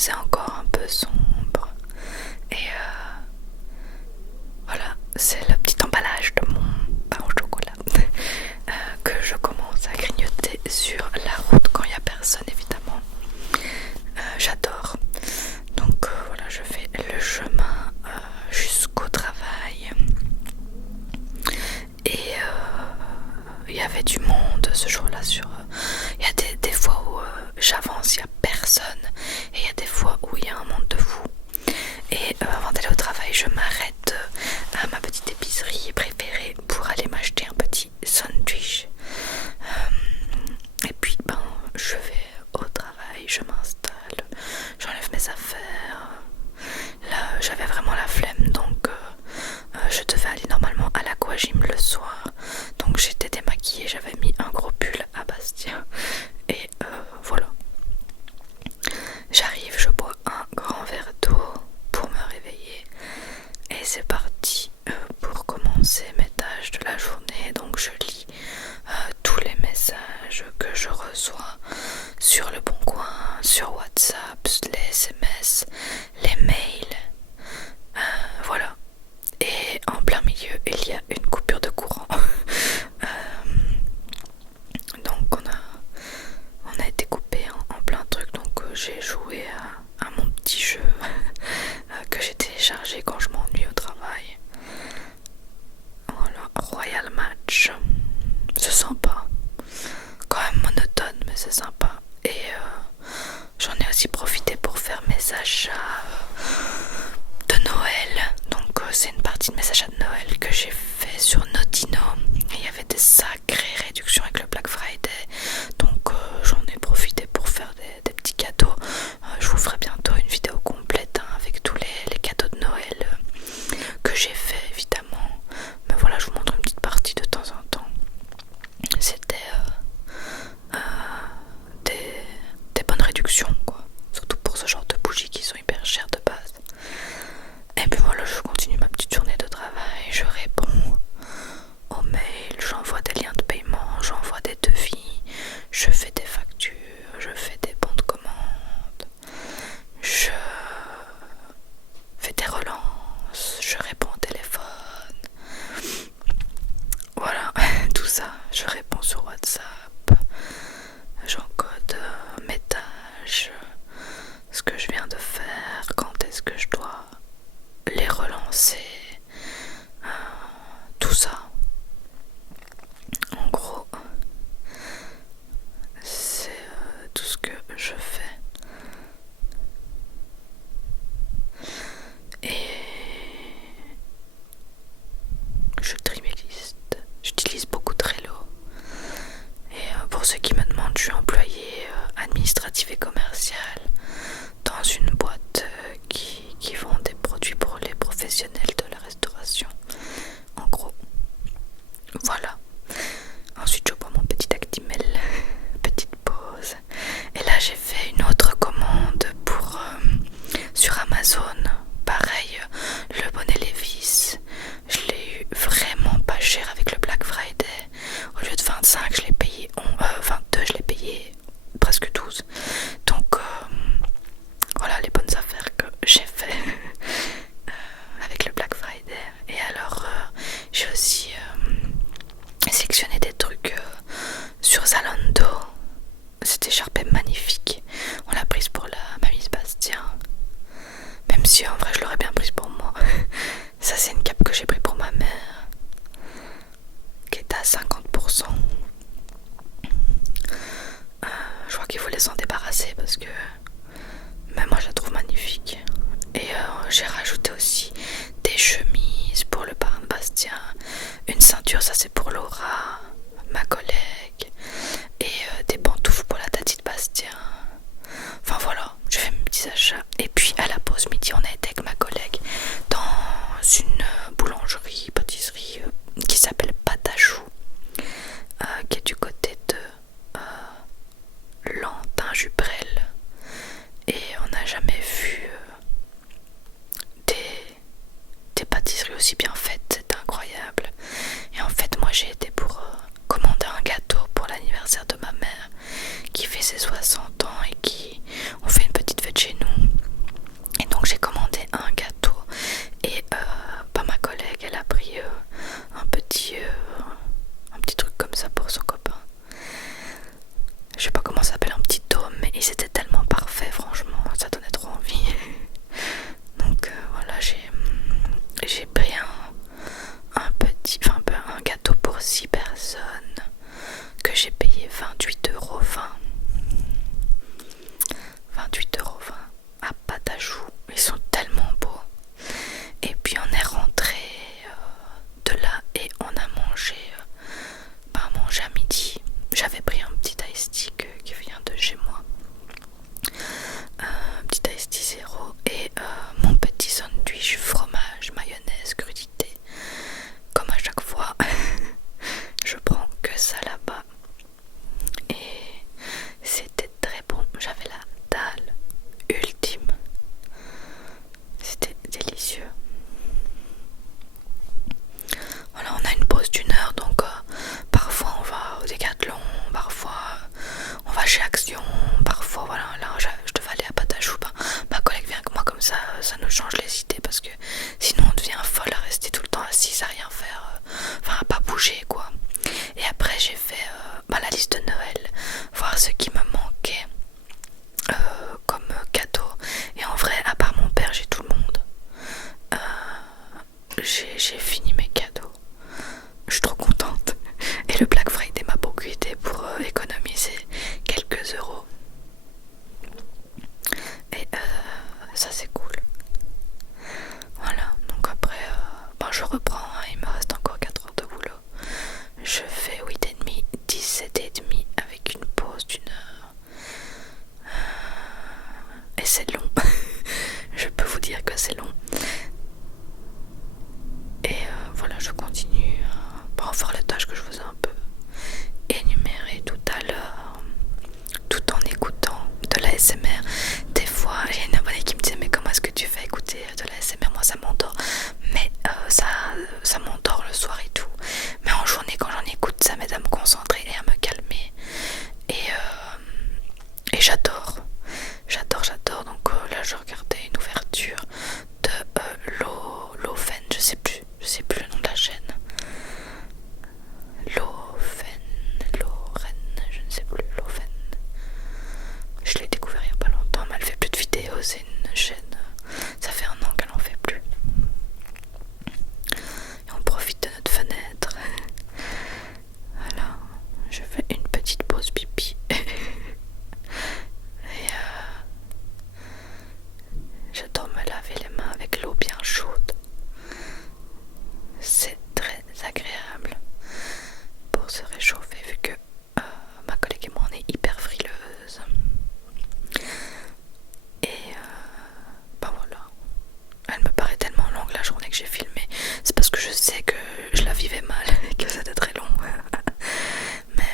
faisait encore un peu sombre. Et voilà, c'est le petit emballage de mon pain au chocolat que je commence à grignoter sur la route quand il n'y a personne, évidemment. J'adore. Donc voilà, je fais le chemin jusqu'au travail. Et il y avait du monde ce jour-là. Il y a des fois où j'avance, il n'y a personne. Et il y a des fois où il y a un monde de fou. Et avant d'aller au travail, je m'arrête à ma petite épicerie préférée pour aller m'acheter un petit sandwich. Et puis je vais au travail, je m'installe, j'enlève mes affaires. Là j'avais vraiment la flemme, donc je devais aller normalement à l'aquagym le soir. Donc j'étais démaquillée, j'avais mis un gros pull à Bastia. Et voilà. J'arrive, je bois un grand verre d'eau pour me réveiller. Et c'est parti pour commencer mes tâches de la journée. Donc je lis tous les messages que je reçois sur le Bon Coin, sur WhatsApp, les SMS, les mails. Voilà. Et en plein milieu, il y a une coupure de courant. Donc on a été coupé en plein truc. Donc j'ai joué à mon petit jeu que j'ai téléchargé quand je m'ennuie au travail. Voilà, Royal Match. C'est sympa. Quand même monotone, mais c'est sympa. Et j'en ai aussi profité pour faire mes achats de Noël. Donc c'est une partie de mes achats de Noël que j'ai fait sur Notino. Et il y avait des sacrées réductions avec le Black Friday. Donc j'en ai profité pour faire des petits cadeaux. Je vous ferai bientôt une vidéo complète avec tous les cadeaux de Noël que j'ai fait, évidemment. Mais voilà, je vous montre une petite partie de temps en temps. C'était des bonnes réductions, quoi. Surtout pour ce genre de bougies qui sont hyper chères de base. Et puis voilà, je continue ma petite journée de travail. Je réponds aux mails, j'envoie des liens de paiement, j'envoie des devis, je fais des factures, je fais des bons de commande, je fais des relances, je réponds au téléphone. Voilà, tout ça, je réponds sur WhatsApp, j'encode mes tâches, ce que je viens de faire, quand est-ce que je dois les relancer, tout ça. En gros, c'est tout ce que je fais. Et je trie mes listes. J'utilise beaucoup Trello. Et pour ceux qui me demandent, je suis employée administrative et commerciale dans une boîte qui vend des produits pour les professionnels de la restauration. En gros, voilà. Ensuite, je bois mon petit Actimel, petite pause. Et là, j'ai fait une autre commande sur Amazon. Pareil, le bonnet Levi's, je l'ai eu vraiment pas cher avec le Black Friday. Au lieu de 25, je l'ai payé 22, je l'ai payé presque 12. Donc voilà les bonnes affaires que j'ai fait avec le Black Friday. Et alors j'ai aussi sélectionné des trucs sur Zalando. Cette écharpe est magnifique. On l'a prise pour la mamie Bastien. Même si en vrai je l'aurais bien prise pour moi. Ça c'est une cape que j'ai pris pour ma mère, qui est à 50%. Je crois qu'il voulait s'en débarrasser parce que même moi je la trouve magnifique. Et j'ai rajouté aussi des chemises pour le parrain de Bastien, une ceinture, ça c'est pour Laura, ma collègue, et des pantoufles pour la tati de Bastien. Enfin voilà, je fais mes petits achats. Et puis à la pause midi, on a été avec ma collègue dans une boulangerie, pâtisserie qui s'appelle Patachou, qui est du côté de Lantin-Jubrel. Et on n'a jamais vu des pâtisseries aussi bien faites, c'est incroyable. Et en fait, moi j'ai été pour commander un gâteau pour l'anniversaire de ma mère qui fait ses 60 ans et qui on fait une petite fête chez nous. c'est long. Je peux vous dire que c'est long. Et voilà, je continue à refaire les tâches que je faisais un peu énumérées tout à l'heure, tout en écoutant de la SMR. Des fois, j'ai une abonnée qui me disait mais comment est-ce que tu fais écouter de la SMR? Moi ça m'endort, mais ça m'endort le soir et tout. Mais en journée quand j'en écoute, ça m'aide à me concentrer et à me calmer. Et j'adore. Donc là je regardais une ouverture de Lofen, je sais plus le nom de la chaîne. Loren, je ne sais plus, Lofen. Je l'ai découvert il n'y a pas longtemps, mais elle fait plus de vidéos, c'est une chaîne, ça fait 1 an qu'elle en fait plus. Et on profite de notre fenêtre. Voilà, je fais une petite pause pipi. J'adore me laver les mains avec l'eau bien chaude. C'est très agréable pour se réchauffer vu que ma collègue et moi on est hyper frileuse. Et ben voilà. Elle me paraît tellement longue la journée que j'ai filmée. C'est parce que je sais que je la vivais mal et que c'était très long. Mais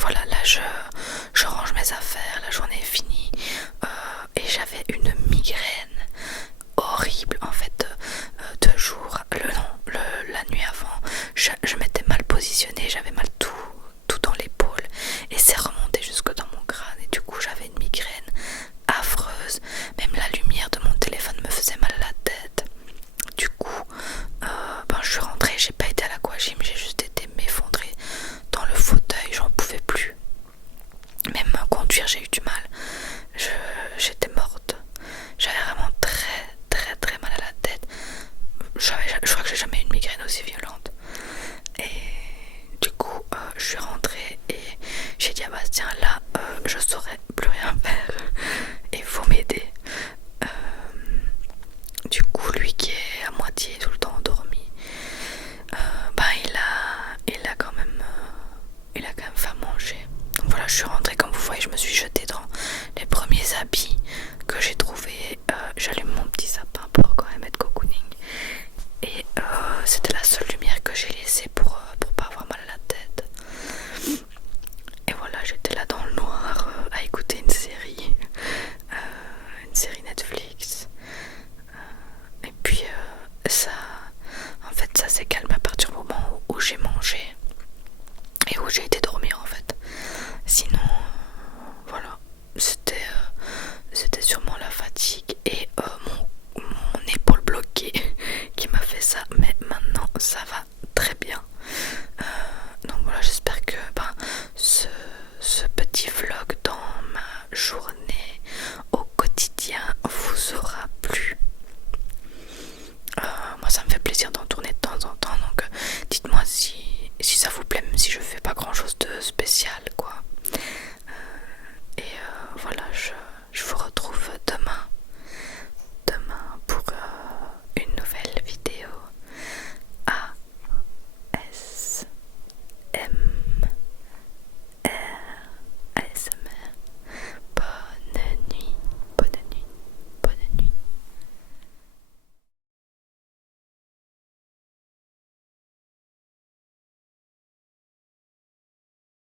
voilà, là je range mes affaires, la journée est finie. Et j'avais une migraine horrible en fait 2 jours, la nuit avant, je m'étais mal positionnée, j'avais mal tout dans l'épaule et c'est remonté jusque dans mon crâne et du coup j'avais une migraine affreuse, même la lumière de mon téléphone me faisait mal à la tête. Du coup je suis rentrée, j'ai pas été à l'aquagym, j'ai juste été m'effondrer dans le fauteuil, j'en pouvais plus. Même conduire j'ai eu du mal, j'étais morte, j'avais vraiment très mal à la tête. Je crois que j'ai jamais eu une migraine aussi violente. Et du coup je suis rentrée et j'ai dit à Bastien là je saurais plus rien faire et il faut m'aider. Du coup lui qui est à moitié tout le temps endormi, il a quand même fait à manger. Donc voilà, je suis rentrée, comme vous voyez, je me suis jetée dans les premiers habits que j'ai trouvés. J'allume mon petit sapin pour quand même être cocooning. Et c'était la seule lumière que j'ai laissée pour pas avoir mal à la tête. Et voilà, j'étais là dans le noir à écouter une série Netflix. Et puis ça s'est calmé à partir du moment où j'ai mangé et où j'ai été dormir en fait. Sinon voilà, c'était sûrement la fatigue et mon épaule bloquée qui m'a fait ça, mais maintenant ça va très bien. Donc voilà, j'espère que ce petit vlog dans ma journée